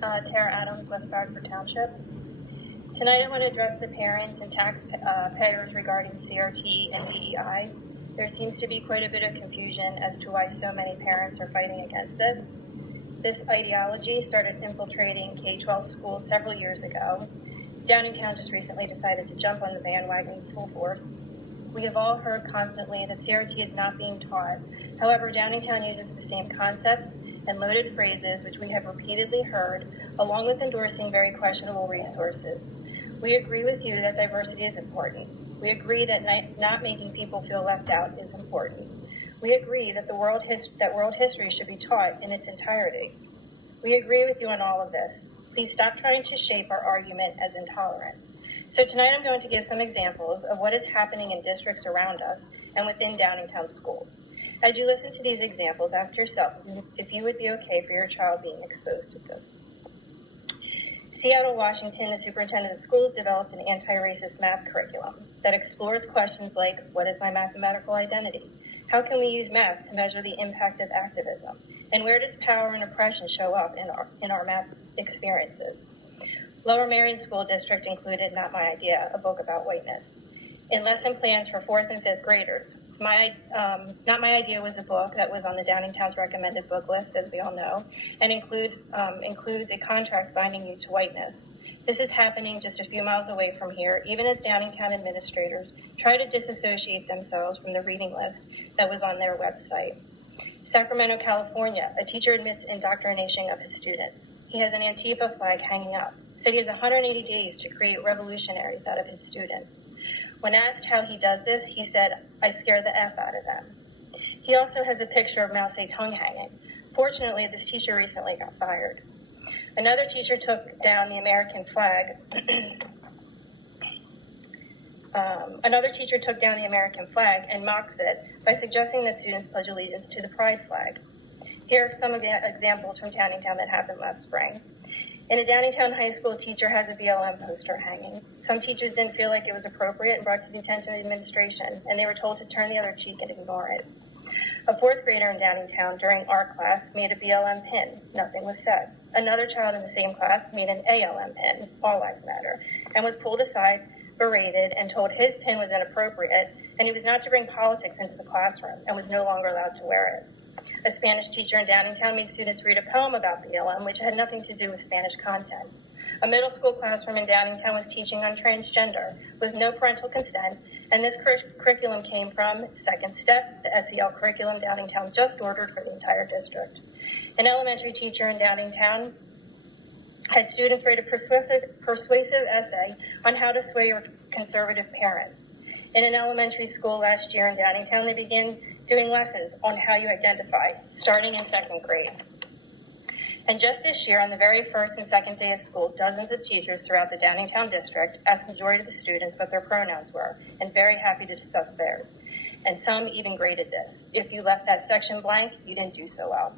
Tara Adams, West Bradford Township. Tonight I want to address the parents and taxpayers regarding CRT and DEI. There seems to be quite a bit of confusion as to why so many parents are fighting against this. This ideology started infiltrating K-12 schools several years ago. Downingtown just recently decided to jump on the bandwagon full force. We have all heard constantly that CRT is not being taught. However, Downingtown uses the same concepts and loaded phrases which we have repeatedly heard, along with endorsing very questionable resources. We agree with you that diversity is important. We agree that not making people feel left out is important. We agree that world history should be taught in its entirety. We agree with you on all of this. Please stop trying to shape our argument as intolerant. So tonight I'm going to give some examples of what is happening in districts around us and within Downingtown schools. As you listen to these examples, ask yourself if you would be okay for your child being exposed to this. Seattle, Washington, the superintendent of schools developed an anti-racist math curriculum that explores questions like, what is my mathematical identity? How can we use math to measure the impact of activism? And where does power and oppression show up in our math experiences? Lower Merion School District included Not My Idea, a book about whiteness, in lesson plans for 4th and 5th graders. Not My Idea was a book that was on the Downingtown's recommended book list, as we all know, and includes a contract binding you to whiteness. This is happening just a few miles away from here, even as Downingtown administrators try to disassociate themselves from the reading list that was on their website. Sacramento, California, a teacher admits indoctrination of his students. He has an Antifa flag hanging up. Said he has 180 days to create revolutionaries out of his students. When asked how he does this, he said, I scare the F out of them. He also has a picture of Mao Zedong hanging. Fortunately, this teacher recently got fired. Another teacher took down the American flag. And mocks it by suggesting that students pledge allegiance to the pride flag. Here are some of the examples from Downingtown that happened last spring. In a Downingtown high school, a teacher has a BLM poster hanging. Some teachers didn't feel like it was appropriate and brought it to the attention of the administration, and they were told to turn the other cheek and ignore it. A 4th grader in Downingtown during art class made a BLM pin. Nothing was said. Another child in the same class made an ALM pin, All Lives Matter, and was pulled aside, berated, and told his pin was inappropriate, and he was not to bring politics into the classroom and was no longer allowed to wear it. A Spanish teacher in Downingtown made students read a poem about BLM, which had nothing to do with Spanish content. A middle school classroom in Downingtown was teaching on transgender with no parental consent, and this curriculum came from Second Step, the SEL curriculum Downingtown just ordered for the entire district. An elementary teacher in Downingtown had students write a persuasive essay on how to sway your conservative parents. In an elementary school last year in Downingtown, they began doing lessons on how you identify, starting in 2nd grade. And just this year, on the very first and second day of school, dozens of teachers throughout the Downingtown district asked the majority of the students what their pronouns were, and very happy to discuss theirs. And some even graded this. If you left that section blank, you didn't do so well.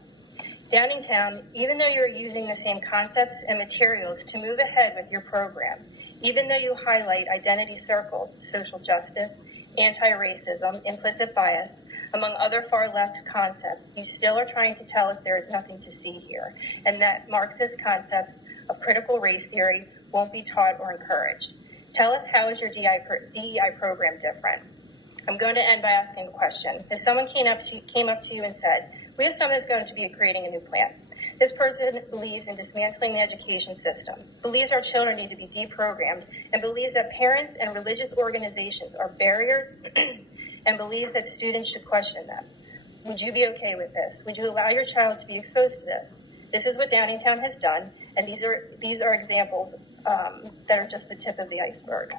Downingtown, even though you're using the same concepts and materials to move ahead with your program, even though you highlight identity circles, social justice, anti-racism, implicit bias, among other far-left concepts, you still are trying to tell us there is nothing to see here, and that Marxist concepts of critical race theory won't be taught or encouraged. Tell us, how is your DEI program different? I'm going to end by asking a question. If someone came up to you and said, we have someone who's going to be creating a new plan. This person believes in dismantling the education system, believes our children need to be deprogrammed, and believes that parents and religious organizations are barriers and believes that students should question them. Would you be okay with this? Would you allow your child to be exposed to this? This is what Downingtown has done, and these are examples that are just the tip of the iceberg.